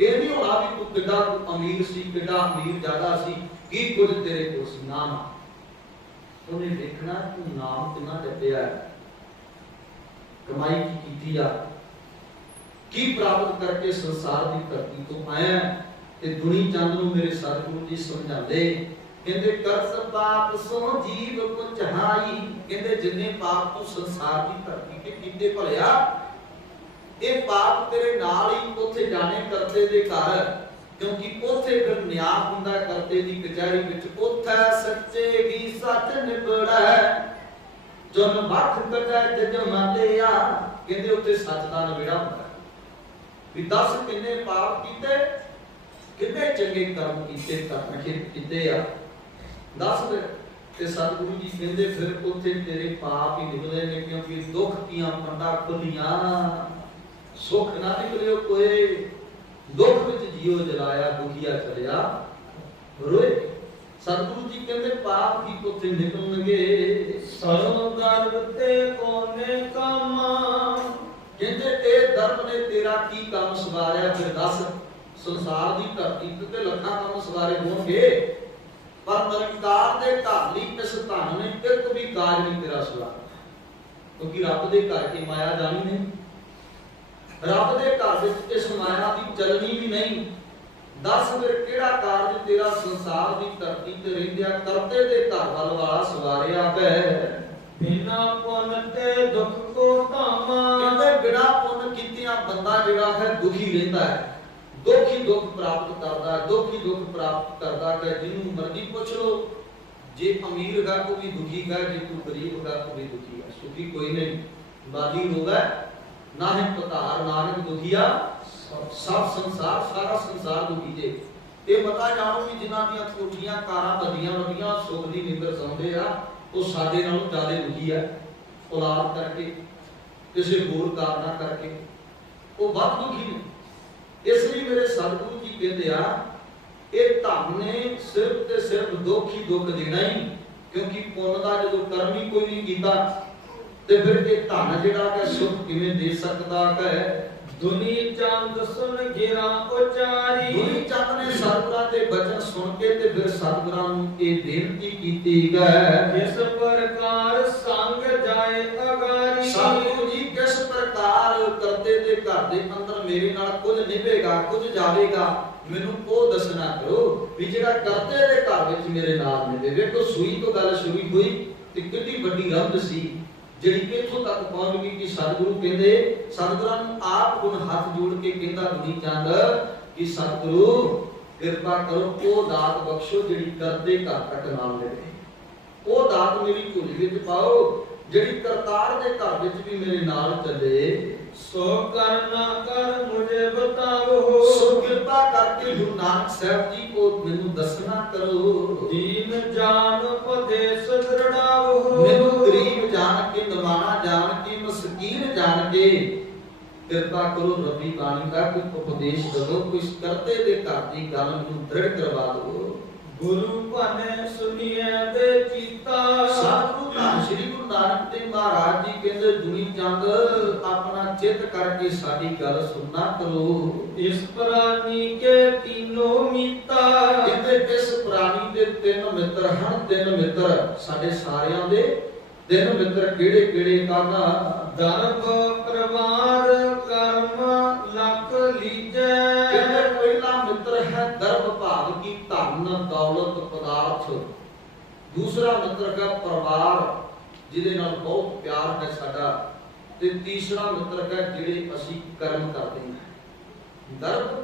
ये नहीं होना भी तू किड्डा अमीर सी, किड्डा अमीर ज्यादा सी, की कुछ तेरे को सी। नाम उन्हें देखना तू नाम कितना जपिया है, कमाई की कीती आ, की प्राप्त करके संसार की धरती तो आया। ते दुनी चंद नूं मेरे सतगुरु जी समझाते, कहते करत पाप सो जीव को चहाई, कहते जिन्ने पाप तू संसार की धरती ते कीते भलिया, ये पाप तेरे नाल ही उथे जाने करते दे घर, क्योंकि उथे फिर न्याय हुंदा करते दी कचहरी विच, उथे सच्चे की सच निबड़ा जुन वख कटै जजमालिया, कहते उथे सच दा नवेड़ा हुंदा। भी दस किन्ने पाप कीते, किन्ने चंगे कर्म कीते, कर्म कीते आ दस। ते सतगुरु जी कहते फिर उथे तेरे पाप ही निकले ने, क्योंकि दुख दियां पंडा खुलियां, सुख ना निकलियो कोई, दुख विच जियो जलाया, दुखिया चलिया रोए। सतगुरु जी कहते पाप की उथे निकलणगे, सर्व गर्भ ते कोने कामा, कहते ए धर्म ने तेरा की काम सवारिया। फिर दस संसार की धरती ते लखा काम सवारे होणगे, पर निरंकार दे घर लई इस धन ने एक भी कारज नहीं तेरा सवारा, क्योंकि रब दे घर की माया जानी नहीं, रब दे घर विच इस माया की चलनी भी नहीं। दस फिर केड़ा कारज तेरा संसार की धरती ते रहिंदिया करते दे घर वाल वाला सवारिया पै। बिना पुन ते दुख को धामा, कहते बिना पुन कीतियां बंदा जिहड़ा है दुखी रहंदा है, दुख ही दुख प्राप्त करता है, दुख ही दुख प्राप्त करता है। जिन्होंने मर्जी पूछ लो, जे अमीर है वो भी दुखी है, जे तू गरीब है वो भी दुखी है, सुखी कोई नहीं। बागी लोग है ना है पतार नानक दुखिया सब संसार, सारा संसार दुखी जे। ये पता जानो भी जिन्हां दी कोठियां कारां वड्डियां वड्डियां सुख दी निंਦਰ सौंदे आ, वो साडे नालों ज्यादा दुखी है, औलाद करके किसी होर कारणा करके वो बहुत दुखी ने। इसलिए मेरे सतगुरु जी कहते आ, ये धन ने सिर्फ ते सिर्फ दुख ही दुख देना ही, क्योंकि पुण्य का जो कर्म ही कोई नहीं कीता, ते फिर ये धन जिहड़ा कि सुख किवें दे सकदा है। दुनी चंद सुन गिरा उचारी, दुनी चंद ने सतगुरां दे बचन सुन के ते फिर सतगुरां नूं ये बेनती कीती गई, इस प्रकार संग जाए अगारी। सतगुरु जी किस प्रकार करते दे घर दे अंदर मेरे नाल कुछ निभेगा, कुछ जावेगा, मैनूं वो दसना करो भी जिहड़ा करते दे घर विच मेरे नाल निभे। वेखो सूई तो गल शुरू हुई ते कितनी वड्डी रंग सी ਜਿਹੜੀ ਕਿੱਥੋਂ तक पहुंच गई कि सतगुरु कहते सतगुरां नूं आप गुण हाथ जोड़ के कहता दुनी चंद कि सतगुरु कृपा करो वो दात बख्शो जिहड़ी करदे घर तक नाल लेवे, वो दात मेरी झोली विच पाओ जिहड़ी करतार दे घर विच भी मेरे नाल चले। सो करना कर मुझे बताओ, सो कृपा करके गुरु नानक साहब जी को मैनूं दसना करो। दीन जान उपदेश दृढ़ाओ, मैनूं गरीब जान के, नवाना जान के, मस्कीन जान के कृपा करो रबी बाणी का कोई उपदेश दो, कोई करते दे घर दी गल मैनूं दृढ़ करवा दो। गुरु भाने सुनिए दे चीता, सतगुरु धन श्री गुरु नानक देव महाराज जी कहते दुनी चंद अपना चित करके साडी गल सुनना करो। इस प्राणी के तीनों मिता, कहते इस प्राणी दे तीन मित्र हैं, तीन मित्र साडे सारियां दे तीन मित्र किहड़े किहड़े कहना, दर्भ प्रमाद कर्म लख लीजै। कहते पहला मित्र है दर्भ भाव की धन दौलत पदार्थ, दूसरा मित्र का परिवार जिहदे नाल बहुत प्यार है साडा, ते तीसरा मित्र है जिहड़े असीं कर्म करते हैं। दर्भ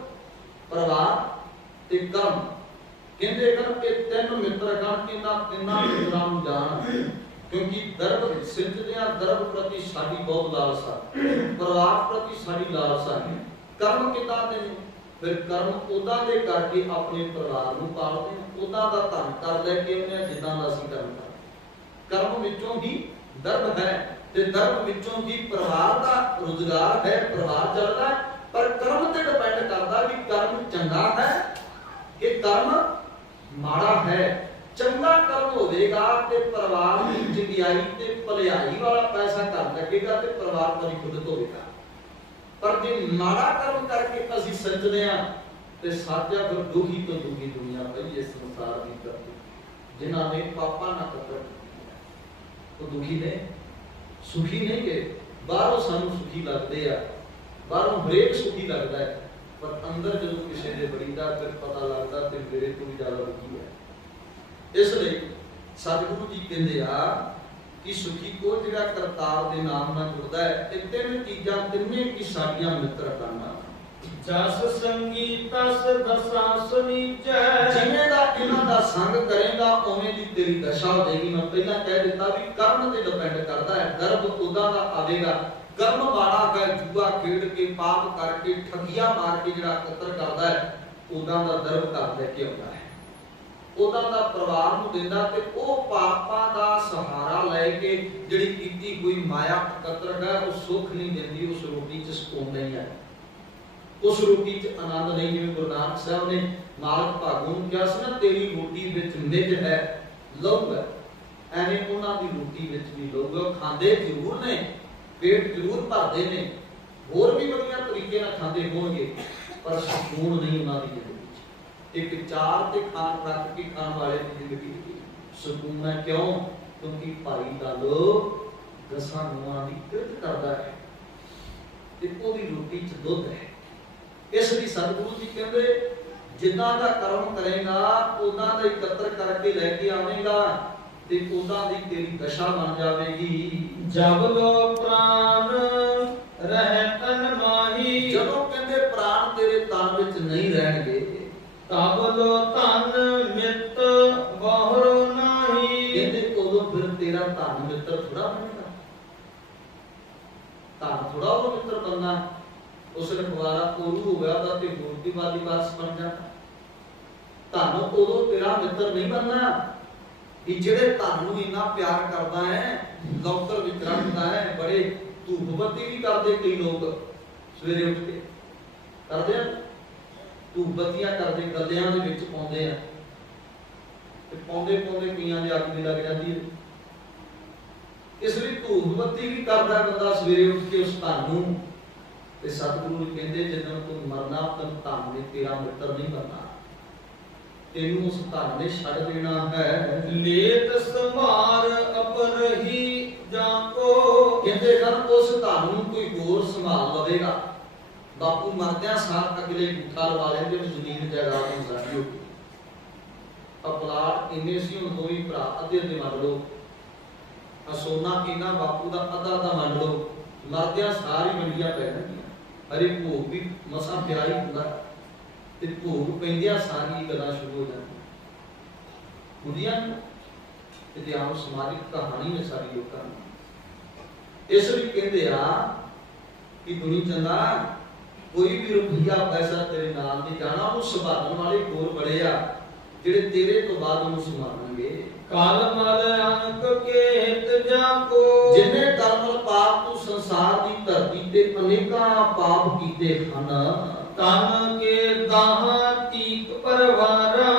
परिवार ते कर्म कहते हैं कि तीन मित्र कण कि इन्हां तिन्नां मित्रां नूं जाण, क्योंकि दर्भ सिंचदियां दर्भ प्रति साडी बहुत लालसा, परिवार प्रति साडी लालसा है। कर्म किदां दे फिर कर्म उदां दे करके अपने परिवार नूं पालदे हैं, उदां दा धन कर लैके उन्हें जिद्दां दा असीं कर्म करदे। कर्म विचों ही दर्भ है ते दर्भ विचों ही परिवार दा रोजगार है, परिवार चलदा है। पर कर्म ते डिपेंड करदा भी कर्म चंगा है कि कर्म माड़ा है। चंगा कर्म होवेगा ते परिवार की चंगियाई ते भलाई वाला पैसा घर लगेगा ते परिवार परिशुद्ध होवेगा। पर जे माड़ा कर्म करके असीं सचदे हां ਤੇ ਸਾਜਾ ਫਿਰ ਦੁਖੀ ਤੋਂ ਦੁਖੀ ਦੁਨੀਆ ਪਈ ਇਸ ਸੰਸਾਰ ਦੀ ਧਰਤੀ, ਜਿਨ੍ਹਾਂ ਨੇ ਪਾਪਾਂ ਨਾਲ ਕਤਲ ਕੀਤਾ ਉਹ ਦੁਖੀ ਨੇ, ਸੁਖੀ ਨਹੀਂ ਗਏ। ਬਾਹਰੋਂ ਸਾਨੂੰ ਸੁਖੀ ਲੱਗਦੇ ਆ, ਬਾਹਰੋਂ ਹਰੇਕ ਸੁਖੀ ਲੱਗਦਾ ਹੈ, ਪਰ ਅੰਦਰ ਜਦੋਂ ਕਿਸੇ ਦੇ ਬੜੀਦਾ ਫਿਰ ਪਤਾ ਲੱਗਦਾ ਤੇ ਮੇਰੇ ਤੋਂ ਵੀ ਜ਼ਿਆਦਾ ਦੁਖੀ ਹੈ। ਇਸ ਲਈ ਸਤਿਗੁਰੂ ਜੀ ਕਹਿੰਦੇ ਆ ਕਿ ਸੁਖੀ ਕੋ ਜਿਹੜਾ ਕਰਤਾਰ ਦੇ ਨਾਮ ਨਾਲ ਜੁੜਦਾ ਹੈ। ਇਹ ਤਿੰਨ ਚੀਜ਼ਾਂ ਤਿੰਨੇ ਕੀ ਸਾਡੀਆਂ ਮਿੱਤਰ ਕਾਨਾ, ਜਸ ਸੰਗੀ ਤਸ ਦਸਾ ਸੁਨੀਚੈ। ਜਿਵੇਂ ਦਾ ਇਹਨਾਂ ਦਾ ਸੰਗ ਕਰੇਗਾ ਉਵੇਂ ਦੀ ਤੇਰੀ ਦਸ਼ਾ ਹੋ ਜਾਏਗੀ। ਮੈਂ ਪਹਿਲਾਂ ਕਹਿ ਦਿੱਤਾ ਵੀ ਕਰਮ ਤੇ ਡਿਪੈਂਡ ਕਰਦਾ ਹੈ। ਗਰਭ ਉਦਾਂ ਦਾ ਆਵੇਗਾ, ਕਰਮ ਮਾੜਾ ਹੈ, ਜੂਆ ਖੇਡ ਕੇ ਪਾਪ ਕਰਕੇ ਠੱਗੀਆਂ ਮਾਰ ਕੇ ਜਿਹੜਾ ਕਤਲ ਕਰਦਾ ਹੈ, ਉਦਾਂ ਦਾ ਦਰਬ ਘਰ ਲੈ ਕੇ ਆਉਂਦਾ ਹੈ, ਉਦਾਂ ਦਾ ਪਰਿਵਾਰ ਨੂੰ ਦਿੰਦਾ ਤੇ ਉਹ ਪਾਪਾਂ ਦਾ ਸਹਾਰਾ ਲੈ ਕੇ ਜਿਹੜੀ ਕੀਤੀ ਹੋਈ ਮਾਇਆ ਕਤਰ ਹੈ ਉਹ ਸੁੱਖ ਨਹੀਂ ਦਿੰਦੀ, ਉਸ ਰੋਟੀ 'ਚ ਸਕੂਨ ਨਹੀਂ ਹੈ, ਉਸ ਰੋਟੀ 'ਚ ਆਨੰਦ ਨਹੀਂ। ਜਿਵੇਂ ਗੁਰੂ ਨਾਨਕ ਸਾਹਿਬ ਨੇ ਮਾਲਕ ਭਾਗੋ ਨੂੰ ਕਿਹਾ ਸੀ ਨਾ, ਤੇਰੀ ਰੋਟੀ ਵਿੱਚ ਮਿੱਝ ਹੈ, ਲਹੂ ਹੈ, ਐਵੇਂ ਉਹਨਾਂ ਦੀ ਰੋਟੀ ਵਿੱਚ ਵੀ ਲਹੂ ਹੈ। ਖਾਂਦੇ ਜ਼ਰੂਰ ਨੇ, ਪੇਟ ਜ਼ਰੂਰ ਭਰਦੇ ਨੇ, ਹੋਰ ਵੀ ਵਧੀਆ ਤਰੀਕੇ ਨਾਲ ਖਾਂਦੇ ਹੋਣਗੇ, ਪਰ ਸਕੂਨ ਨਹੀਂ ਉਹਨਾਂ ਦੀ ਜ਼ਿੰਦਗੀ 'ਚ। ਇੱਕ ਚਾਰ ਤੇ ਖਾਣ ਰੱਖ ਕੇ ਖਾਣ ਵਾਲੇ ਦੀ ਜ਼ਿੰਦਗੀ ਸਕੂਨ ਹੈ। ਕਿਉਂ? ਕਿਉਂਕਿ ਭਾਈ ਦਲ ਦਸਾਂ ਗੁਣਾਂ ਦੀ ਕਿਰਤ ਕਰਦਾ ਹੈ ਤੇ ਉਹਦੀ ਰੋਟੀ 'ਚ ਦੁੱਧ ਹੈ। ਇਸ ਲਈ ਸਤਿਗੁਰੂ ਜੀ ਕਹਿੰਦੇ ਜਿੱਦਾਂ ਦਾ ਕਰਮ ਕਰੇਗਾ ਉਦਾਂ ਦਾ ਇਕੱਤਰ ਕਰਕੇ ਲੈ ਕੇ ਆਵੇਂਗਾ ਤੇ ਉਦਾਂ ਦੀ ਤੇਰੀ ਦਸ਼ਾ ਬਣ ਜਾਵੇਗੀ। ਜਬ ਲੋ ਪ੍ਰਾਨ ਰਹਿ ਤਨ ਮਾਹੀ। ਜਦੋਂ ਕਹਿੰਦੇ ਪ੍ਰਾਣ ਤੇਰੇ ਤਨ ਵਿੱਚ ਨਹੀਂ ਰਹਿਣਗੇ, ਤਬ ਲੋ ਧਨ ਮਿੱਤ ਬਹੁਰੋ ਨਾਹੀ। ਕਹਿੰਦੇ ਉਦੋਂ ਫਿਰ ਤੇਰਾ ਧਨ ਮਿੱਤਰ ਥੋੜਾ ਬਣੇਗਾ, ਧਨ ਥੋੜਾ ਉਹ ਮਿੱਤਰ ਬਣਨਾ। ਉਸ ਨੇ ਦੁਆਰਾ ਕੋਰੂ ਹੋ ਗਿਆ ਤਾਂ ਤੇ ਮੂਰਤੀ ਵਾਲੀ ਵਾਰਸ ਬਣ ਜਾਂਦਾ। ਧਨ ਉਦੋਂ ਤੇਰਾ ਮਿੱਤਰ ਨਹੀਂ ਬਣਨਾ ਕਿ ਜਿਹੜੇ ਧਨ ਨੂੰ ਇੰਨਾ ਪਿਆਰ ਕਰਦਾ ਹੈ, ਲੌਕਰ ਵਿੱਚ ਰੱਖਦਾ ਹੈ। ਬੜੇ ਧੂਪ ਬੱਤੀ ਵੀ ਕਰਦੇ ਕਈ ਲੋਕ, ਸਵੇਰੇ ਉੱਠ ਕੇ ਕਰਦੇ ਆ, ਧੂਪ ਬੱਤੀਆਂ ਕਰਦੇ, ਗੱਲਿਆਂ ਦੇ ਵਿੱਚ ਪਾਉਂਦੇ ਆ ਤੇ ਪਾਉਂਦੇ ਪਾਉਂਦੇ ਕਈਆਂ ਦੀ ਅੱਗ ਵੀ ਲੱਗ ਜਾਂਦੀ ਹੈ। ਇਸ ਲਈ ਧੂਪ ਬੱਤੀ ਵੀ ਕਰਦਾ ਬੰਦਾ ਸਵੇਰੇ ਉੱਠ ਕੇ ਉਸ ਧਨ ਨੂੰ। ਤੇ ਸਤਿਗੁਰੂ ਕਹਿੰਦੇ ਜਦੋਂ ਤੂੰ ਮਰਨਾ ਤਾਂ ਧਨ ਨੇ ਤੇਰਾ ਮਿੱਤਰ ਨਹੀਂ ਬਣਨਾ, ਤੈਨੂੰ ਉਸ ਧਨ ਨੇ ਛੱਡ ਦੇਣਾ ਹੈ। ਲੇਤ ਸੰਭਾਰ ਅਪਰਹੀ ਜਾਂ ਕੋ। ਕਹਿੰਦੇ ਹਨ ਉਸ ਧਨ ਨੂੰ ਕੋਈ ਹੋਰ ਸੰਭਾਲ ਲਵੇਗਾ। ਬਾਪੂ ਮਰਦਿਆਂ ਸਾਰ ਅਗਲੇ ਗੁੱਠਾ ਲਵਾ ਲੈਂਦੇ ਵੀ ਜ਼ਮੀਨ ਜਾਇਦਾਦ ਨੂੰ ਸਾਡੀ ਹੋ ਗਈ। ਪਲਾਟ ਇੰਨੇ ਸੀ, ਹੁਣ ਦੋਵੇਂ ਭਰਾ ਅੱਧੇ ਅੱਧੇ ਵੰਡ ਲਓ, ਸੋਨਾ ਇਹਨਾਂ ਬਾਪੂ ਦਾ ਅੱਧਾ ਵੰਡ ਲਓ। ਮਰਦਿਆਂ ਸਾਰੀ ਮੰਡੀਆਂ ਪੈ ਜਾਂਦੀਆਂ, ਹਰੇ ਭੋਗ ਵੀ ਮਸਾਂ ਪਿਆ ਹੀ ਹੁੰਦਾ ਤੇ ਭੋਗ ਪੈਂਦਿਆਂ ਸਾਰੀ ਗੱਲਾਂ ਸ਼ੁਰੂ ਹੋ ਜਾਂਦੀਆਂ ਹੁੰਦੀਆਂ। ਤੇ ਆਮ ਸਮਾਜਿਕ ਕਹਾਣੀ ਹੈ ਸਾਰੀ ਲੋਕਾਂ ਦੀ। ਇਸ ਲਈ ਕਹਿੰਦੇ ਆ ਕਿ ਗੁਰੂ ਚੰਗਾ ਕੋਈ ਵੀ ਰੁਪਈਆ ਪੈਸਾ ਤੇਰੇ ਨਾਲ ਨਹੀਂ ਜਾਣਾ, ਉਹਨੂੰ ਸੰਭਾਲਣ ਵਾਲੇ ਕੋਲ ਬੜੇ ਆ ਜਿਹੜੇ ਤੇਰੇ ਤੋਂ ਬਾਅਦ ਉਹਨੂੰ ਸੰਭਾਲਣਗੇ। ਕਾਲ ਮਲ ਅੰਕ ਕੇ ਹਿਤ ਜਾ ਕੋ। ਜਿੰਨੇ ਕਰਮ ਪਾਪ ਤੂੰ ਸੰਸਾਰ ਦੀ ਧਰਤੀ ਤੇ ਅਨੇਕਾਂ ਪਾਪ ਕੀਤੇ ਹਨ, ਤਨ ਕੇ ਦਾਹਾਂ ਤੀਕ ਪਰਵਾਰਾ।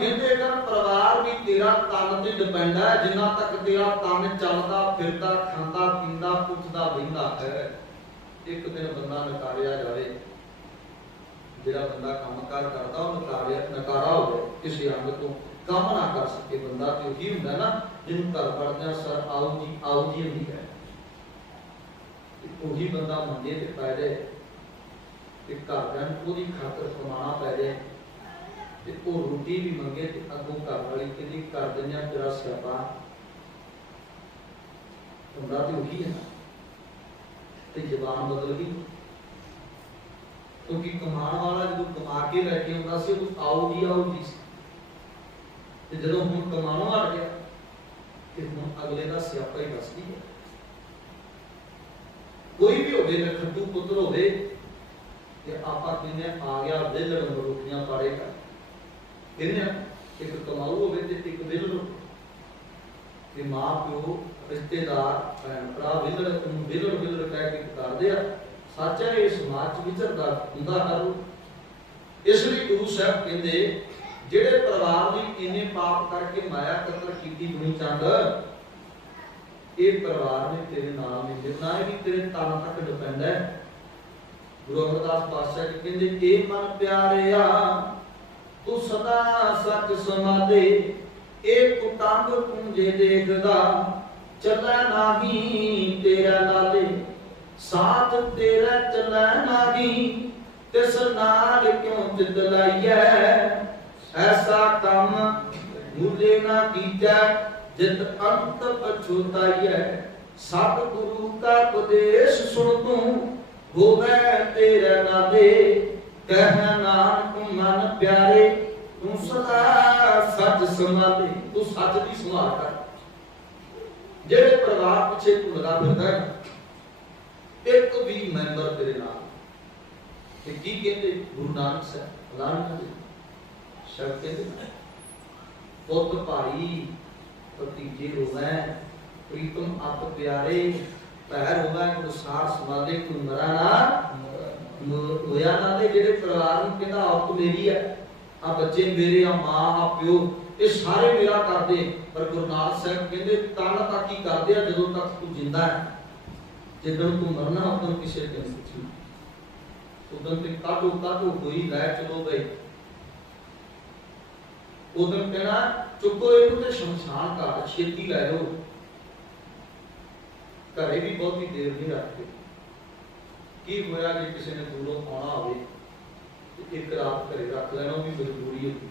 ਕਹਿੰਦੇ ਕਰ ਪਰਿਵਾਰ ਵੀ ਤੇਰਾ ਤਨ ਤੇ ਡਿਪੈਂਡ ਹੈ। ਜਿੰਨਾ ਤੱਕ ਤੇਰਾ ਤਨ ਚੱਲਦਾ ਫਿਰਦਾ ਖਾਂਦਾ ਪੀਂਦਾ ਪੁੱਛਦਾ ਬਹਿੰਦਾ ਹੈ, ਇੱਕ ਦਿਨ ਬੰਦਾ ਨਕਾਰਿਆ ਜਾਵੇ। ਜਿਹੜਾ ਬੰਦਾ ਕੰਮਕਾਰ ਕਰਦਾ ਉਹ ਨਕਾਰਾ ਹੋਵੇ, ਕਿਸੇ ਅੰਗ ਤੋਂ ਕੰਮ ਨਾ ਕਰ ਸਕੇ ਬੰਦਾ, ਤੇ ਉਹੀ ਹੁੰਦਾ ਨਾ ਜਿਹਨੂੰ ਘਰ ਵੜਦਿਆਂ ਸਰ ਆਓ ਜੀ ਹੁੰਦੀ ਹੈ। ਉਹੀ ਬੰਦਾ ਮੰਜੇ ਤੇ ਪੈ ਜਾਏ ਤੇ ਘਰਦਿਆਂ ਨੂੰ ਉਹਦੀ ਖਾਤਰ ਕਮਾਉਣਾ ਪੈ ਜਾਏ ਤੇ ਉਹ ਰੋਟੀ ਵੀ ਮੰਗੇ ਤੇ ਅੱਗੋਂ ਘਰ ਵਾਲੀ ਕਹਿੰਦੀ ਕਰ ਦਿੰਦੇ ਆ ਤੇਰਾ ਸਿਆਪਾ ਹੁੰਦਾ, ਤੇ ਉਹੀ ਹੈ ਨਾ। ਤੇ ਜ਼ਬਾਨ ਬਦਲ ਗਈ, ਕਿਉਂਕਿ ਕਮਾਉਣ ਵਾਲਾ ਜਦੋਂ ਕਮਾ ਕੇ ਲੈ ਕੇ ਆਉਂਦਾ ਸੀ ਉਹ ਆਓ ਜੀ ਸੀ, ਤੇ ਜਦੋਂ ਹੁਣ ਕਮਾਉਣੋਂ ਹਟ ਗਿਆ ਤੇ ਹੁਣ ਅਗਲੇ ਦਾ ਸਿਆਪਾ ਹੀ ਦੱਸਦੀ ਹੈ। ਕੋਈ ਵੀ ਹੋਵੇ, ਨਖੱਟੂ ਪੁੱਤਰ ਹੋਵੇ ਤੇ ਆਪਾਂ ਕਹਿੰਦੇ ਆ ਗਿਆ ਵਿਹਲੜ ਰੋਟੀਆਂ ਪਾੜੇਗਾ, ਕਹਿੰਦੇ ਆ ਇੱਕ ਕਮਾਊ ਹੋਵੇ ਤੇ ਇੱਕ ਵਿਹਲੜ, ਤੇ ਮਾਂ ਪਿਓ ਰਿਸ਼ਤੇਦਾਰ ਭੈਣ ਭਰਾ ਵਿਹਲੜ ਕਹਿ ਕੇ ਪੁਕਾਰਦੇ ਆ। ਸੱਚ ਹੈ, ਇਹ ਸਮਾਜ ਚ ਵਿਚਰਦਾ ਹੁੰਦਾ ਹਰ। ਇਸ ਲਈ ਗੁਰੂ ਸਾਹਿਬ ਕਹਿੰਦੇ ਜਿਹੜੇ ਪਰਿਵਾਰ ਦੀ ਇੰਨੇ ਪਾਪ ਕਰਕੇ ਮਾਇਆ ਕਤਲ ਕੀਤੀ ਗੁਣੀ ਚੰਦ, ਇਹ ਪਰਿਵਾਰ ਨੇ ਤੇਰੇ ਨਾਲ ਨਹੀਂ ਦੇਣਾ, ਇਹ ਵੀ ਤੇਰੇ ਤਨ ਤੱਕ ਡਿਪੈਂਡ ਹੈ। ਗੁਰੂ ਅਮਰਦਾਸ ਪਾਤਸ਼ਾਹ ਜੀ ਕਹਿੰਦੇ ਏ ਮਨ ਪਿਆਰਿਆ ਤੂੰ ਸਦਾ ਸੱਚ ਸਮਾਦੇ ਇਹ ਕੁਟੰਬ ਤੂੰ ਜੇ ਦੇਖਦਾ ਚੱਲੈ ਨਾਹੀ ਤੇਰਾ ਨਾਲੇ ਸਾਥ ਤੇਰਾ ਚੱਲੈ ਨਾਹੀ ਤਿਸ ਨਾਲ ਕਿਉਂ ਚਿਤ ਲਾਈਐ ਐਸਾ ਕੰਮ ਮੂਲੇ ਨਾ ਕੀਜੈ ਜਿਤ ਅੰਤ ਪਛੁਤਾਈਐ ਸਤ ਗੁਰੂ ਕਾ ਉਪਦੇਸ਼ ਸੁਣ ਤੂੰ ਹੋਵੇ ਤੇਰਾ ਨਾਲੇ ਕਹਿ ਨਾਨਕ ਮਨ ਪਿਆਰੇ ਤੂੰ ਸਦਾ ਸੱਚ ਸਮਾਦੇ ਤੂੰ ਸੱਚ ਦੀ ਸੰਭਾਲ ਕਰ। ਜਿਹੜੇ ਪਰਿਵਾਰ ਪਿੱਛੇ ਤੂੰ ਲਗਾ ਫਿਰਦਾ ਹੈ ਇੱਕ ਵੀ ਮੈਂਬਰ ਤੇਰੇ ਨਾਲ ਤੇ ਕੀ ਕਹਿੰਦੇ ਗੁਰੂ ਨਾਨਕ ਸਾਹਿਬ ਐਲਾਨ ਕਰਦੇ ਸ਼ਬਦ ਕਹਿੰਦੇ ਪੁੱਤ ਭਾਈ ਭਤੀਜੇ ਹੋਵੇ ਪ੍ਰੀਤਮ ਆਪ ਪਿਆਰੇ ਪੈਰ ਹੋਵੇ ਗੁਰਸਾਰ ਸਮਾਦੇ ਕੋ ਮਰਾ ਨਾ ਹੋਇਆ ਨਾ ਦੇ ਜਿਹੜੇ ਪਰਿਵਾਰ ਨੂੰ ਕਹਿੰਦਾ ਆਪ ਮੇਰੀ ਹੈ ਆ ਬੱਚੇ ਮੇਰੇ ਆ ਮਾਂ ਆ ਪਿਓ ਇਹ ਸਾਰੇ ਮੇਰਾ ਕਰਦੇ ਪਰ ਗੁਰੂ ਨਾਨਕ ਸਾਹਿਬ ਕਹਿੰਦੇ ਤਨ ਤੱਕ ਹੀ ਕਰਦੇ ਆ ਜਦੋਂ ਤੱਕ ਤੂੰ ਜਿੰਦਾ ਹੈ ਜਦੋਂ ਤੂੰ ਮਰਨਾ ਉਦੋਂ ਕਿਸੇ ਤੇ ਨਹੀਂ ਉਦੋਂ ਤੇ ਕਾਟੋ ਹੋਈ ਲੈ ਚਲੋ ਬਈ ਉਦੋਂ ਕਹਿਣਾ ਚੁੱਕੋ ਇਹਨੂੰ ਤੇ ਸ਼ਮਸ਼ਾਨ ਘਾਟ ਛੇਤੀ ਲੈ ਲਓ ਘਰੇ ਵੀ ਬਹੁਤੀ ਦੇਰ ਨਹੀਂ ਰੱਖਦੇ ਕੀ ਹੋਇਆ ਜੇ ਕਿਸੇ ਨੇ ਦੂਰੋਂ ਆਉਣਾ ਹੋਵੇ ਤੇ ਇੱਕ ਰਾਤ ਘਰੇ ਰੱਖ ਲੈਣਾ ਵੀ ਮਜਬੂਰੀ ਹੁੰਦੀ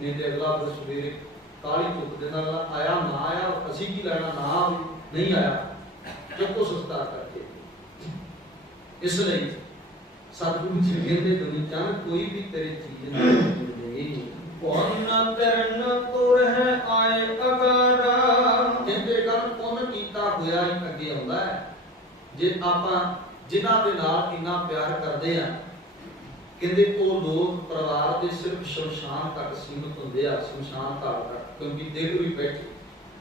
ਨਹੀਂ ਤੇ ਅਗਲਾ ਫਿਰ ਸਵੇਰੇ ਕਾਲੀ ਚੁੱਕ ਦੇ ਨਾਲ ਆਇਆ ਨਾ ਆਇਆ ਅਸੀਂ ਕੀ ਲੈਣਾ ਨਾ ਨਹੀਂ ਆਇਆ ਚੁੱਕੋ ਸਸਤਾ ਕਰਕੇ ਇਸ ਲਈ ਸਤਿਗੁਰੂ ਜੀ ਕਹਿੰਦੇ ਦੁਨੀਆ ਕੋਈ ਵੀ ਤੇਰੀ ਚੀਜ਼ ਨਹੀਂ ਮਿਲੇਗੀ ਪੁੰਨ ਕਰਨ ਤੁਰ ਹੈ ਆਏ ਅਗਾਰਾ ਕਹਿੰਦੇ ਕਰ ਪੁੰਨ ਕੀਤਾ ਹੋਇਆ ਹੀ ਅੱਗੇ ਆਉਂਦਾ ਹੈ ਜੇ ਆਪਾਂ ਜਿਨ੍ਹਾਂ ਦੇ ਨਾਲ ਇੰਨਾ ਪਿਆਰ ਕਰਦੇ ਆ ਕਹਿੰਦੇ ਉਹ ਲੋਕ ਪਰਿਵਾਰ ਦੇ ਸਿਰਫ ਸ਼ਮਸ਼ਾਨ ਤੱਕ ਸੀਮਤ ਹੁੰਦੇ ਆ ਸ਼ਮਸ਼ਾਨ ਘਾਟ ਤੱਕ ਕਿਉਂਕਿ ਦੇਖ ਵੀ ਬੈਠੀ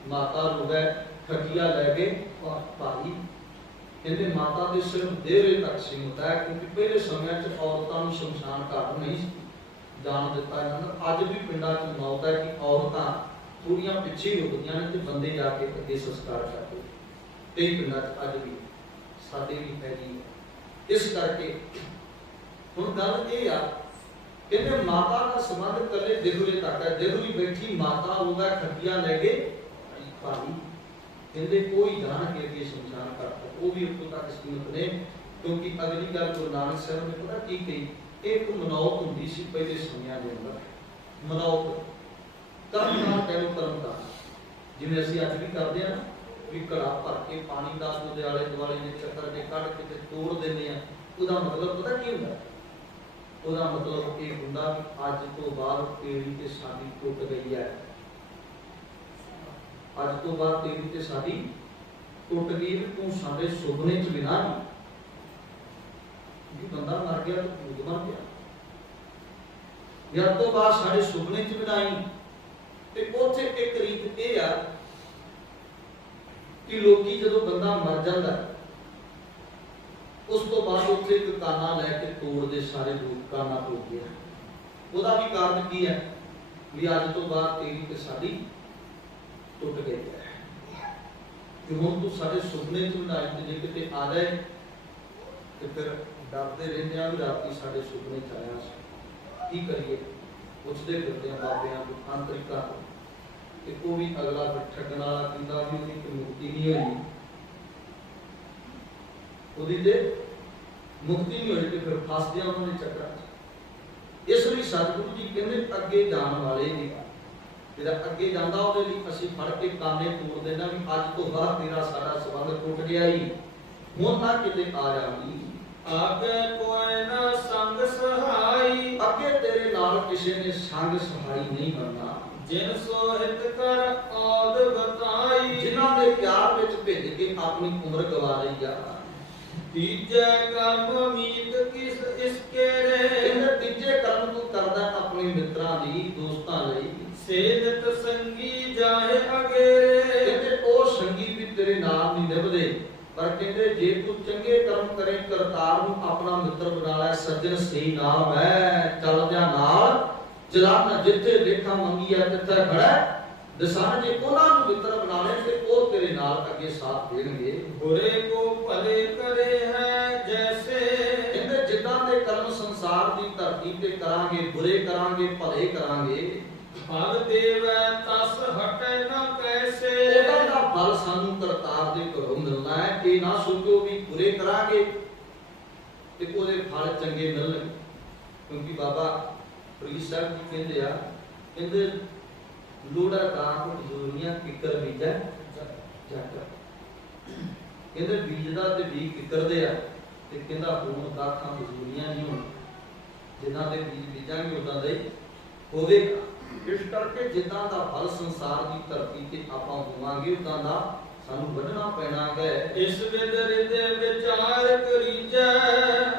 ਮਾਤਾ ਰੋਵੇ ਠੱਗੀਆਂ ਲੈ ਕੇ ਭਾਈ ਕਹਿੰਦੇ ਮਾਤਾ ਦੇ ਸਿਰਫ ਦੇਰੇ ਤੱਕ ਸੀਮਤ ਹੈ ਕਿਉਂਕਿ ਪਹਿਲੇ ਸਮਿਆਂ 'ਚ ਔਰਤਾਂ ਨੂੰ ਸ਼ਮਸ਼ਾਨ ਘਾਟ ਨਹੀਂ ਜਾਣ ਦਿੱਤਾ ਜਾਂਦਾ ਅੱਜ ਵੀ ਪਿੰਡਾਂ 'ਚ ਮੌਤ ਹੈ ਕਿ ਔਰਤਾਂ ਥੋੜੀਆਂ ਪਿੱਛੇ ਰੁਕਦੀਆਂ ਨੇ ਤੇ ਬੰਦੇ ਜਾ ਕੇ ਅੱਗੇ ਸੰਸਕਾਰ ਕਰਦੇ ਕਈ ਪਿੰਡਾਂ 'ਚ ਅੱਜ ਵੀ ਸਾਡੇ ਵੀ ਪੈਦੀ ਇਸ ਕਰਕੇ ਹੁਣ ਗੱਲ ਇਹ ਆ ਕਹਿੰਦੇ ਮਾਤਾ ਦਾ ਸੰਬੰਧ ਕੱਲੇ ਦੇਹੁਰੇ ਤੱਕ ਹੈ ਦੇਹੁਰੀ ਬੈਠੀ ਮਾਤਾ ਉਹਦਾ ਖੱਟੀਆਂ ਲੈ ਕੇ ਭਾਈ ਕਹਿੰਦੇ ਕੋਈ ਜਾਣ ਕੇ ਅੱਗੇ ਸ਼ਮਸ਼ਾਨ ਘਾਟ ਉਹ ਵੀ ਉੱਥੋਂ ਤੱਕ ਸੀਮਤ ਨੇ ਕਿਉਂਕਿ ਅਗਲੀ ਗੱਲ ਗੁਰੂ ਨਾਨਕ ਸਾਹਿਬ ਨੇ ਪਤਾ ਕੀ ਕਹੀ ਇੱਕ ਮਨੌਤ ਹੁੰਦੀ ਸੀ ਪਹਿਲੇ ਸਮਿਆਂ ਦੇ ਅੰਦਰ ਮਨੌਤ ਕਰਮ ਨਾਲ ਕਹਿਓ ਕਰਮ ਦਾ ਜਿਵੇਂ ਅਸੀਂ ਅੱਜ ਵੀ ਕਰਦੇ ਆ ਨਾ ਵੀ ਘੜਾ ਭਰ ਕੇ ਪਾਣੀ ਦਾ ਉਹਦੇ ਆਲੇ ਦੁਆਲੇ ਦੇ ਚੱਕਰ ਦੇ ਕੱਢ ਕੇ ਤੇ ਤੋੜ ਦਿੰਦੇ ਆ ਉਹਦਾ ਮਤਲਬ ਪਤਾ ਕੀ ਹੁੰਦਾ ਉਹਦਾ ਮਤਲਬ ਇਹ ਹੁੰਦਾ ਕਿ ਅੱਜ ਤੋਂ ਬਾਅਦ ਪੀੜੀ ਤੇ ਸਾਡੀ ਟੁੱਟ ਗਈ ਹੈ ਅੱਜ ਤੋਂ ਬਾਅਦ ਪੀੜੀ ਤੇ ਸਾਡੀ ਟੁੱਟ ਗਈ ਤੂੰ ਸਾਡੇ ਸੁਪਨੇ 'ਚ ਬਿਨਾ ਇਹ ਬੰਦਾ ਮਰ ਗਿਆ ਤਾਂ ਭੂਤ ਬਣ ਗਿਆ ਯਾਰ ਤੋਂ ਬਾਅਦ ਸਾਡੇ ਸੁਪਨੇ 'ਚ ਬਿਨਾਈ ਤੇ ਉੱਥੇ ਇੱਕ ਰੀਤ ਇਹ ਆ ਕਿ ਲੋਕੀ ਜਦੋਂ ਬੰਦਾ ਮਰ ਜਾਂਦਾ ਉਸ ਤੋਂ ਬਾਅਦ ਉੱਥੇ ਇੱਕ ਕਾਨਾ ਲੈ ਕੇ ਤੋੜਦੇ ਸਾਰੇ ਲੋਕ ਕਾਨਾ ਤੋੜ ਗਿਆ ਉਹਦਾ ਵੀ ਕਾਰਨ ਕੀ ਹੈ ਵੀ ਅੱਜ ਤੋਂ ਬਾਅਦ ਤੇਰੀ ਤੇ ਸਾਡੀ ਟੁੱਟ ਗਈ ਹੈ ਕਿ ਹੁਣ ਤੂੰ ਸਾਡੇ ਸੁਪਨੇ 'ਚ ਬਣਾਈ ਤੇ ਜੇ ਕਿਤੇ ਆ ਜਾਏ ਤੇ ਫਿਰ ਡਰਦੇ ਰਹਿੰਦੇ ਆ ਵੀ ਰਾਤੀ ਸਾਡੇ ਸੁਪਨੇ 'ਚ ਆਇਆ ਸੀ ਕੀ ਕਰੀਏ ਪੁੱਛਦੇ ਫਿਰਦੇ ਆ ਬਾਬਿਆਂ ਤੋਂ ਅੰਤਰਿਕਾਂ ਤੋਂ ਤੇ ਉਹ ਵੀ ਅਗਲਾ ਠੱਗਣ ਵਾਲਾ ਕਹਿੰਦਾ ਵੀ ਉਹਦੀ ਕੋਈ ਮੁਕਤੀ ਨਹੀਂ ਹੋਈ ਉਹਦੀ ਤੇ ਮੁਕਤੀ ਨਹੀਂ ਹੋਈ ਤੇ ਫਿਰ ਫਸ ਗਿਆ ਉਹਨਾਂ ਦੇ ਚੱਕਰਾਂ 'ਚ ਇਸ ਲਈ ਸਤਿਗੁਰੂ ਜੀ ਕਹਿੰਦੇ ਅੱਗੇ ਜਾਣ ਵਾਲੇ ਨੇ ਜਿਹੜਾ ਅੱਗੇ ਜਾਂਦਾ ਉਹਦੇ ਲਈ ਅਸੀਂ ਫੜ ਕੇ ਕਾਨੇ ਤੋੜ ਦੇਣਾ ਵੀ ਅੱਜ ਤੋਂ ਬਾਅਦ ਤੇਰਾ ਸਾਡਾ ਸੰਬੰਧ ਟੁੱਟ ਗਿਆ ਹੀ ਹੁਣ ਨਾ ਕਿਤੇ ਆ ਜਾਵੀਂ ਆਗੇ ਕੋਈ ਨਾ ਸੰਗ ਸਹਾਈ ਅੱਗੇ ਤੇਰੇ ਨਾਲ ਕਿਸੇ ਨੇ ਸੰਗ ਸਹਾਈ ਨਹੀਂ ਬਣਨਾ ਜਿਨ ਸੋਹਿਤ ਕਰ ਔਦ ਬਤਾਈ ਜਿਨ੍ਹਾਂ ਦੇ ਪਿਆਰ ਵਿੱਚ ਭਿੱਜ ਕੇ ਆਪਣੀ ਉਮਰ ਗਵਾ ਲਈ ਆ ਤੀਜੇ ਕਰਮ ਉਮੀਦ ਕਿਸ ਇਸਕੇ ਰੇ ਇਹਨੇ ਤੀਜੇ ਕਰਮ ਤੂੰ ਕਰਦਾ ਆਪਣੇ ਮਿੱਤਰਾਂ ਦੀ ਦੋਸਤਾਂ ਲਈ ਸੇਨਤ ਸੰਗੀ ਜਾਏ ਅਗੇ ਕਹਿੰਦੇ ਉਹ ਸੰਗੀ ਵੀ ਤੇਰੇ ਨਾਲ ਨਹੀਂ ਨਿਭਦੇ ਪਰ ਕਹਿੰਦੇ ਜੇ ਤੂੰ ਚੰਗੇ ਕਰਮ ਕਰੇ ਕਰਤਾਰ ਨੂੰ ਆਪਣਾ ਮਿੱਤਰ ਬਣਾ ਲੈ ਸੱਜਣ ਸਹੀ ਨਾਮ ਹੈ ਚੱਲਦਿਆਂ ਨਾਲ ਜਲਾਨ ਜਿੱਥੇ ਦੇਖਾ ਮੰਗੀ ਹੈ ਤਿੱਥੇ ਖੜਾ ਦਸਾਂ ਜੇ ਉਹਨਾਂ ਨੂੰ ਮਿੱਤਰ ਬਣਾ ਲੈ ਤੇ ਉਹ ਤੇਰੇ ਨਾਲ ਅੱਗੇ ਸਾਥ ਦੇਣਗੇ ਬੁਰੇ ਕੋ ਭਲੇ ਕਰੇ ਹੈ ਜੈਸੇ ਤੇ ਕਰਾਂਗੇ, ਬੁਰੇ ਕਰਾਂਗੇ, ਭਲੇ ਕਰਾਂਗੇ, ਫਲ ਦੇਵੈ ਤਸ ਹਟੈ ਨ ਕੈਸੇ। ਉਹਦਾ ਦਾ ਫਲ ਸਾਨੂੰ ਕਰਤਾਰ ਦੇ ਘਰੋਂ ਮਿਲਣਾ ਹੈ। ਇਹ ਨਾ ਸੋਚੋ ਵੀ ਬੁਰੇ ਕਰਾਂਗੇ ਤੇ ਉਹਦੇ ਫਲ ਚੰਗੇ ਮਿਲਣਗੇ। ਕਿਉਂਕਿ ਬਾਬਾ ਫਰੀਦ ਸਾਹਿਬ ਜੀ ਕਹਿੰਦੇ ਆ, ਕਹਿੰਦੇ ਲੋੜਾ ਕਾਕ ਬਜ਼ੁਰਗੀਆਂ ਕਿੱਕਰ ਬੀਜੈ ਜੱਟ। ਕਹਿੰਦੇ ਬੀਜਦਾ ਤੇ ਬੀਜ ਕਿੱਕਰਦੇ ਆ, ਤੇ ਕਹਿੰਦਾ ਹੁਣ ਦਾਖਾਂ ਬਜ਼ੁਰਗੀਆਂ ਨਹੀਂ ਹੋਣ, ਜਿੱਦਾਂ ਦੇ ਬੀਜ ਬੀਜਾਂਗੇ ਉਦਾਂ ਦਾ ਹੀ ਹੋਵੇਗਾ। ਇਸ ਕਰਕੇ ਜਿੱਦਾਂ ਦਾ ਫਲ ਸੰਸਾਰ ਦੀ ਧਰਤੀ ਤੇ ਆਪਾਂ ਹੋਵਾਂਗੇ ਉਦਾਂ ਦਾ ਸਾਨੂੰ ਵੱਢਣਾ ਪੈਣਾ ਹੈ। ਇਸ ਵਿਦ ਹਿਰਦੇ ਵਿਚਾਰ ਕਰੀਜੈ।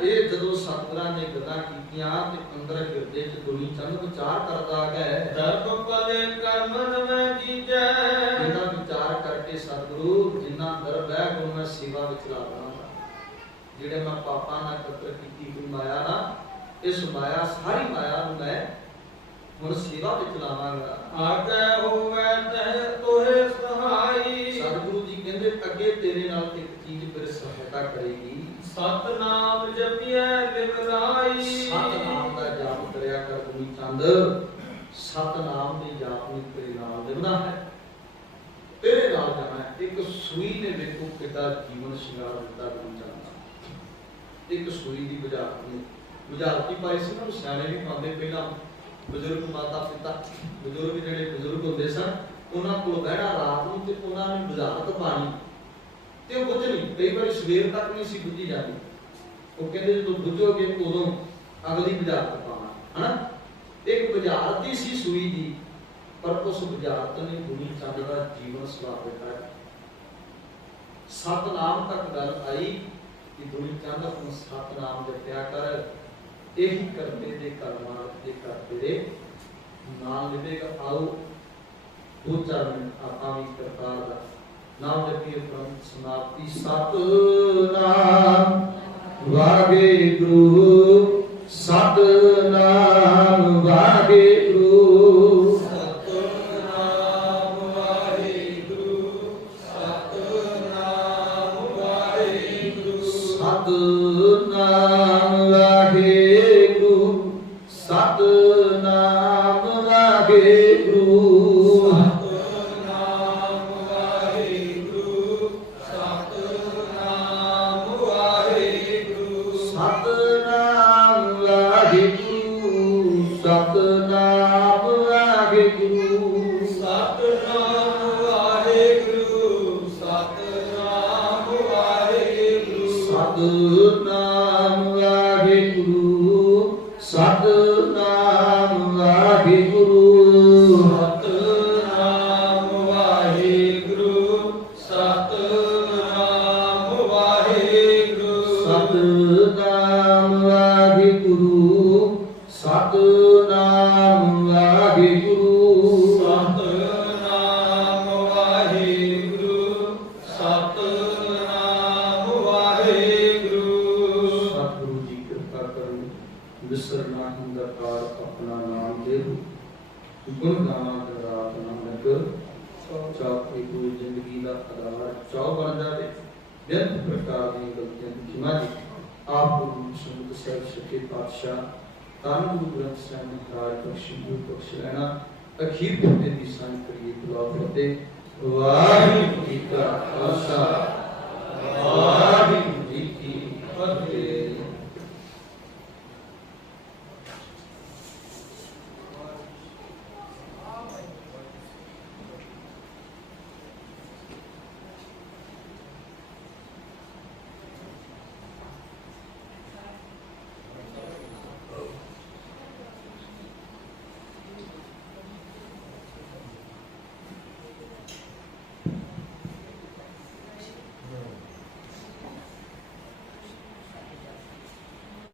ਇਹ ਜਦੋਂ ਸਤਿਗੁਰਾਂ ਨੇ ਗੱਲਾਂ ਕੀਤੀਆਂ ਤੇ ਅੰਦਰ ਹਿਰਦੇ ਚ ਦੁਨੀ ਚੰਦ ਵਿਚਾਰ ਕਰਦਾ ਹੈ। ਦਰਬ ਪਲੇ ਕਰਮਨ ਮੈਂ ਜੀਜੈ। ਇਹਦਾ ਵਿਚਾਰ ਕਰਕੇ ਸਤਿਗੁਰੂ ਜਿੰਨਾ ਦਰਬ ਹੈ ਉਹ ਮੈਂ ਸੇਵਾ ਵਿੱਚ ਲਾ ਦਵਾਂਗਾ। ਜਿਹੜੇ ਮੈਂ ਪਾਪਾਂ ਨਾਲ ਕਤਰ ਕੀਤੀ ਕੋਈ ਮਾਇਆ ਨਾ, ਇਸ ਮਾਇਆ ਸਾਰੀ ਮਾਇਆ ਨੂੰ ਮੈਂ ਹੁਣ ਸੇਵਾ ਵਿੱਚ ਲਾਵਾਂਗਾ। ਆਗੈ ਹੋਵੇ ਤਹਿ ਤੋਹਿ ਸਹਾਈ। ਸਤਿਗੁਰੂ ਜੀ ਕਹਿੰਦੇ ਅੱਗੇ ਤੇਰੇ ਨਾਲ ਇੱਕ ਚੀਜ਼ ਫਿਰ ਸਹਾਇਤਾ ਕਰੇਗੀ। ਸਤਨਾਮ ਜਪਿਐ ਲਿਵ ਲਾਈ। ਸਤਨਾਮ ਦਾ ਜਾਪ ਕਰਿਆ ਕਰ ਗੁਰੂ ਚੰਦ। ਸਤਨਾਮ ਦੇ ਜਾਪ ਨੂੰ ਤੇਰੇ ਨਾਲ ਦੇਣਾ ਹੈ, ਤੇਰੇ ਨਾਲ ਜਾਣਾ ਹੈ। ਇੱਕ ਸੂਈ ਨੇ ਵੇਖੋ ਕਿੱਦਾਂ ਜੀਵਨ ਸ਼ਿੰਗਾਰ ਦਿੱਤਾ ਗੁਰੂ ਚੰਦ ਦਾ। ਇੱਕ ਸੂਈ ਦੀ ਬੁਝਾਰਤੀ ਪਾਈ ਸੀ ਨਾ, ਸਿਆਣੇ ਵੀ ਪਾਉਂਦੇ ਪਹਿਲਾਂ। ਬਜ਼ੁਰਗ ਮਾਤਾ ਪਿਤਾ ਬਜ਼ੁਰਗ ਜਿਹੜੇ ਬਜ਼ੁਰਗ ਹੁੰਦੇ ਸਨ, ਉਹਨਾਂ ਕੋਲ ਬਹਿਣਾ ਰਾਤ ਨੂੰ ਤੇ ਉਹਨਾਂ ਨੇ ਬੁਝਾਰਤ ਪਾਣੀ ਤੇ ਉਹ ਬੁੱਝ ਨਹੀਂ, ਕਈ ਵਾਰੀ ਸਵੇਰ ਤੱਕ ਨਹੀਂ ਸੀ ਬੁੱਝੀ ਜਾਂਦੀ। ਉਹ ਕਹਿੰਦੇ ਜਦੋਂ ਬੁੱਝੋਗੇ ਉਦੋਂ ਅਗਲੀ ਬੁਝਾਰਤ ਪਾਣਾ, ਹਨਾ। ਇੱਕ ਬੁਝਾਰਤ ਹੀ ਸੀ ਸੂਈ ਦੀ, ਪਰ ਉਸ ਬੁਝਾਰਤ ਨੇ ਗੁਰੂ ਚੰਦ ਦਾ ਜੀਵਨ ਸਵਾਰ ਦਿੱਤਾ। ਸਤਨਾਮ ਤੱਕ ਗੱਲ ਆਈ ਕਿ ਗੁਰੂ ਚੰਦ ਆਪਣਾ ਸਤਨਾਮ ਜਪਿਆ ਕਰ, ਇਹੀ ਕਰਦੇ ਦੇ ਕਰਮਾਂ ਦੇ ਕਰਦੇ ਦੇ ਨਾਮ ਲਿਵੇਗਾ। ਆਓ ਦੋ ਚਾਰ ਮਿੰਟ ਆਪਾਂ ਵੀ ਕਰਤਾਰ ਦਾ ਨਾਮ ਜਪੀਏ। ਪ੍ਰਮ ਸਮਾਪਤੀ। ਸਤਨਾਮ ਵਾਹਿਗੁਰੂ, ਸਤਨਾਮ ਵਾਹਿਗੁਰੂ, ਸਤਨਾਮ ਵਾਹਿਗੁਰੂ, ਸਤਨਾਮ ਵਾਹਿਗੁਰੂ, ਸਤਨਾਮ ਵਾਹਿਗੁਰੂ, ਸਤਨਾਮ ਵਾਹਿਗੁਰੂ, ਸਤਨਾਮ ਵਾਹਿਗੁਰੂ, ਸਤਨਾਮ ਵਾਹਿਗੁਰੂ, ਸਤਨਾਮ ਵਾਹਿਗੁਰੂ, ਸਤਨਾਮ ਵਾਹਿਗੁਰੂ, ਸਤਨਾਮ ਵਾਹਿਗੁਰੂ, ਸਤਨਾਮ ਵਾਹਿਗੁਰੂ, ਸਤਨਾਮ ਵਾਹਿਗੁਰੂ, ਸਤਨਾਮ ਵਾਹਿਗੁਰੂ, ਸਤਨਾਮ ਵਾਹਿਗੁਰੂ, ਸਤਨਾਮ ਵਾਹਿਗੁਰੂ, ਸਤਨਾਮ ਵਾਹਿਗੁਰੂ, ਸਤਨਾਮ ਵਾਹਿਗੁਰੂ, ਸਤਨਾਮ ਵਾਹਿਗੁਰੂ, ਸਤਨਾਮ ਵਾਹਿਗੁਰੂ। ਸਤਿਗੁਰੂ ਜੀ ਕਿਰਪਾ ਕਰੋ, ਵਿਸਰਨਾ ਹੁੰਦਾ ਕਾਰ ਆਪਣਾ ਨਾਮ ਦੇਵ, ਗੁਣ ਗਾਵਾਂ ਰਾਤ ਨਾਨਕ, ਚਾਹੇ ਕੋਈ ਜ਼ਿੰਦਗੀ ਦਾ ਆਧਾਰ ਚਾਹ ਬਣ ਜਾਵੇ। ਬੇਅੰਤ ਪ੍ਰਕਾਰ ਦੀਆਂ ਗਲਤੀਆਂ ਦੀ ਖਿਮਾ ਜੀ ਆਪ ਗੁਰੂ ਸੰਤ ਸਾਹਿਬ ਸੱਚੇ ਪਾਤਸ਼ਾਹ ਧੰਨ ਗੁਰੂ ਗ੍ਰੰਥ ਸਾਹਿਬ ਮਹਾਰਾਜ ਬਖਸ਼ੀ ਗੁਰੂ ਬਖਸ਼ ਲੈਣਾ। ਅਖੀਰ ਬੰਦੇ ਦੀ ਸੰਗ ਕਰੀਏ ਦੁਆ ਫਤਿਹ। ਵਾਹਿਗੁਰੂ ਜੀ ਕਾ ਖਾਲਸਾ, ਵਾਹਿਗੁਰੂ